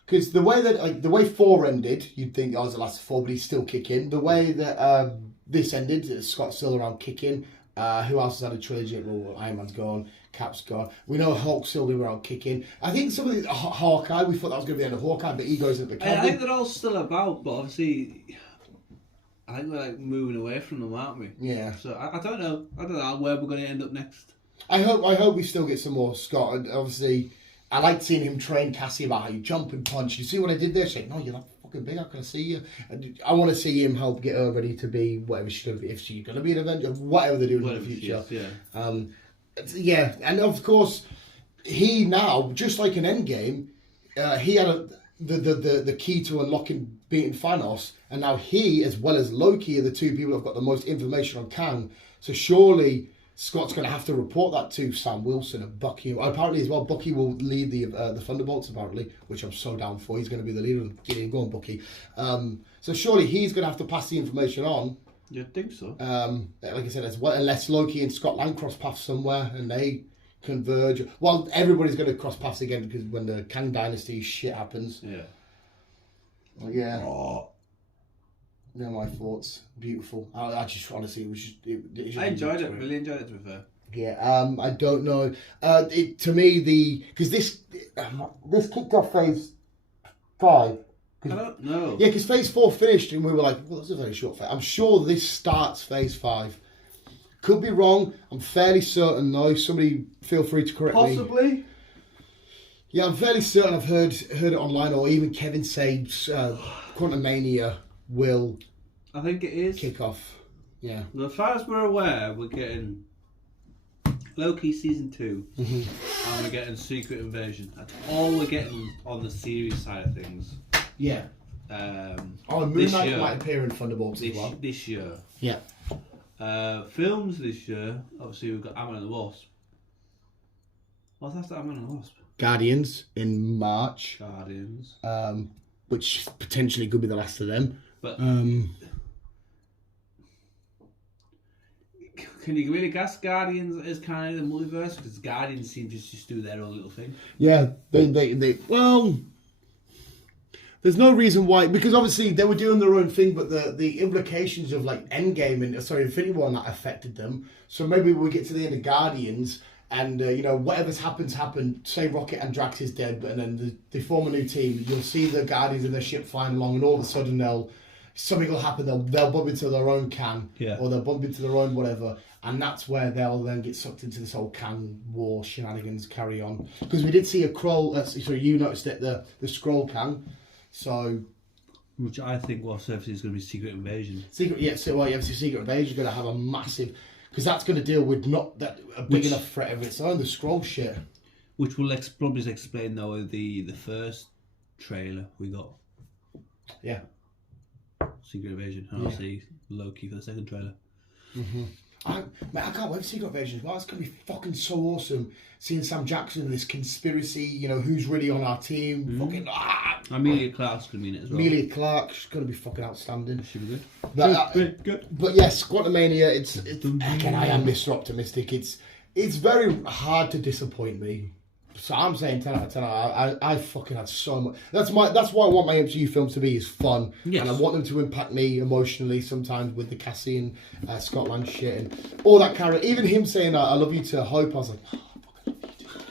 Because the way 4 ended, you'd think, oh, it's the last of 4, but he's still kicking. The way that this ended, Scott's still around kicking. Who else has had a trilogy? Well, Iron Man's gone, Cap's gone. We know Hulk's still around kicking. I think some of the Hawkeye, we thought that was going to be the end of Hawkeye, but he goes into the cabin. I think they're all still about, but obviously, I think we're moving away from them, aren't we? Yeah. So I don't know. I don't know where we're going to end up next. I hope we still get some more Scott. And obviously, I liked seeing him train Cassie about how you jump and punch. You see what I did there? She's like, no, you're not fucking big. How can I see you? And I want to see him help get her ready to be whatever she's going to be. If she's going to be an Avenger, whatever they're doing in the future. Yeah. And of course, he now, just like in Endgame, he had the key to unlocking beating Thanos, and now he, as well as Loki, are the two people who've got the most information on Kang. So surely Scott's going to have to report that to Sam Wilson and Bucky. Apparently as well, Bucky will lead the Thunderbolts apparently, which I'm so down for. He's going to be the leader of the Go on, Bucky. So surely he's going to have to pass the information on. You'd think so. Like I said, as well, unless Loki and Scott Lang cross paths somewhere and they converge. Well, everybody's going to cross paths again because when the Kang Dynasty shit happens. Yeah. Yeah. Oh. Yeah, my thoughts. Beautiful. I just honestly, it was just. I enjoyed it. Really enjoyed it. To be fair. Yeah. I don't know. To me, because this kicked off phase 5. I don't know. Yeah, because phase 4 finished and we were like, well, that's a very short phase. I'm sure this starts phase 5. Could be wrong. I'm fairly certain though. Somebody feel free to correct me. Possibly. Yeah, I'm fairly certain I've heard it online, or even Kevin say Quantumania will. I think it is kick off. Yeah. Well, as far as we're aware, we're getting Loki season 2, and we're getting Secret Invasion. That's all we're getting on the series side of things. Yeah. Moon Knight might appear in Thunderbolts as well. This year. Yeah. Films this year, obviously we've got Ant-Man and the Wasp. What's after Ant-Man and the Wasp? Guardians in March. Guardians. Which potentially could be the last of them. But can you really guess Guardians as kind of the multiverse? Because Guardians seem to just do their own little thing. Yeah, they well, there's no reason why, because obviously they were doing their own thing, but the implications of like Endgame and Infinity War that affected them. So maybe we get to the end of Guardians and whatever's happened. Say Rocket and Drax is dead, but then they form a new team. You'll see the Guardians in their ship flying along, and all of a sudden something will happen. They'll bump into their own Kang, or they'll bump into their own whatever, and that's where they'll then get sucked into this whole Kang war shenanigans carry on. Because we did see a Skrull. So you noticed it, the Skrull Kang. So, which I think is going to be Secret Invasion. Secret Invasion is going to have a massive, because that's going to deal with not that a big enough threat of its own, the Skrull shit. Which will probably explain though the first trailer we got. Yeah. Secret Invasion, and obviously Loki for the second trailer. Mm-hmm. I can't wait for Secret Invasion as well. It's going to be fucking so awesome seeing Sam Jackson and this conspiracy, who's really on our team. Fucking Amelia Clark's going to be in it as well. Amelia Clark's going to be fucking outstanding. She'll be good. Good. But yes, Quantumania, it's again, I am Mr. Optimistic. It's very hard to disappoint me. So I'm saying 10 out of 10. I fucking had so much. That's why I want my MCU films to be is fun. Yes. And I want them to impact me emotionally sometimes with the Cassie and Scott Lang shit and all that character. Even him saying I love you to Hope, I was like, oh, I fucking love you too.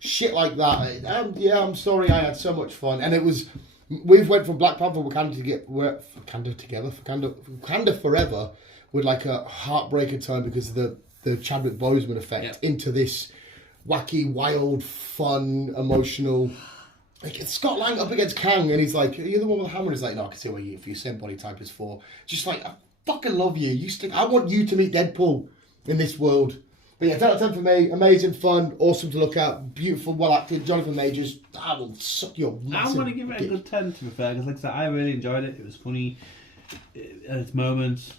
Shit like that. I'm sorry, I had so much fun. And we've went from Black Panther Wakanda Forever with like a heartbreaker turn because of the Chadwick Boseman effect into this wacky, wild, fun, emotional. Like it's Scott Lang up against Kang, and he's like, "You're the one with the hammer." He's like, "No, I can see where if your same body type is for." Just like, I fucking love you. I want you to meet Deadpool in this world. But yeah, 10 out of 10 for me. Amazing, fun, awesome to look at, beautiful, well acted. Jonathan Majors, I will suck your massive I'm going to give it a good 10 to be fair, because like I said, I really enjoyed it. It was funny at its moments.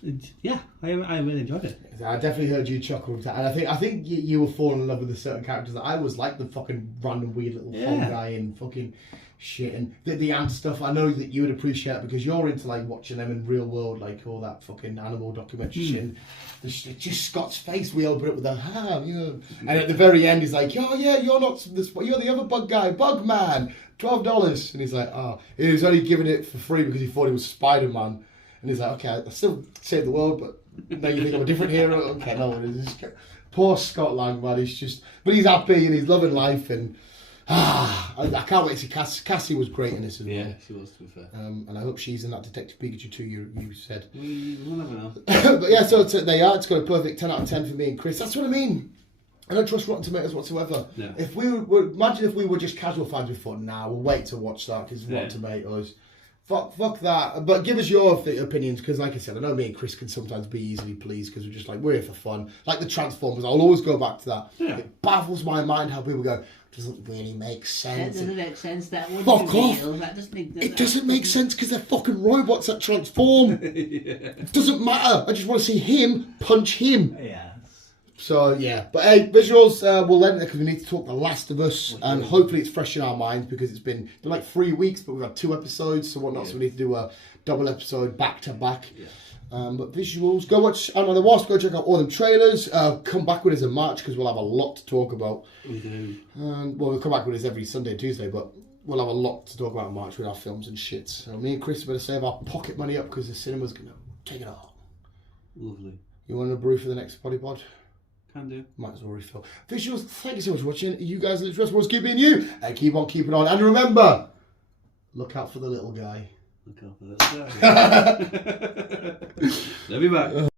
I really enjoyed it. I definitely heard you chuckle, and I think you were falling in love with the certain characters that I was like the fucking random weird little fun guy and fucking shit and the ant stuff. I know that you would appreciate it because you're into like watching them in real world, like all that fucking animal documentary shit. And just Scott's face. We open it with and at the very end he's like, "Oh yeah, you're not this. You're the other bug guy, Bug Man, $12." And he's like, "Oh," he was only giving it for free because he thought he was Spider-Man. And he's like, "Okay, I still save the world, but now you think I'm a different hero." Okay, no, poor Scott Lang, man. But he's happy and he's loving life, and I can't wait to see Cassie was great in this as well. Yeah, she was, to be fair. And I hope she's in that Detective Pikachu too. You said. We'll never know. But yeah, so they are. It's got a perfect 10 out of 10 for me and Chris. That's what I mean. I don't trust Rotten Tomatoes whatsoever. No. Imagine if we were just casual fans before. We'll wait to watch that because Rotten Tomatoes. Fuck that. But give us your opinions, because like I said, I know me and Chris can sometimes be easily pleased because we're just like, we're here for fun. Like the Transformers, I'll always go back to that. Yeah. It baffles my mind how people go, doesn't really make sense. That doesn't make sense. That wouldn't fuck be off. real. That doesn't make, it doesn't make sense because they're fucking robots that transform. It doesn't matter. I just want to see him punch him. Yes. So yeah, but hey, visuals, we'll end there because we need to talk The Last of Us, and hopefully it's fresh in our minds because it's been like 3 weeks, but we've had 2 episodes, so whatnot. So we need to do a double episode back to back. But visuals, go watch the Wasp. Go check out all them trailers. Come back with us in March because we'll have a lot to talk about. We do. And we'll come back with us every Sunday and Tuesday, but we'll have a lot to talk about in March with our films and shit. So me and Chris better save our pocket money up because the cinema's gonna take it all. Lovely. You want a brew for the next potty pod? Can do. Might as well refill. Visuals, thank you so much for watching. You guys, let's rest, keep being you, and keep on keeping on. And remember, look out for the little guy. Look out for that. They'll be back.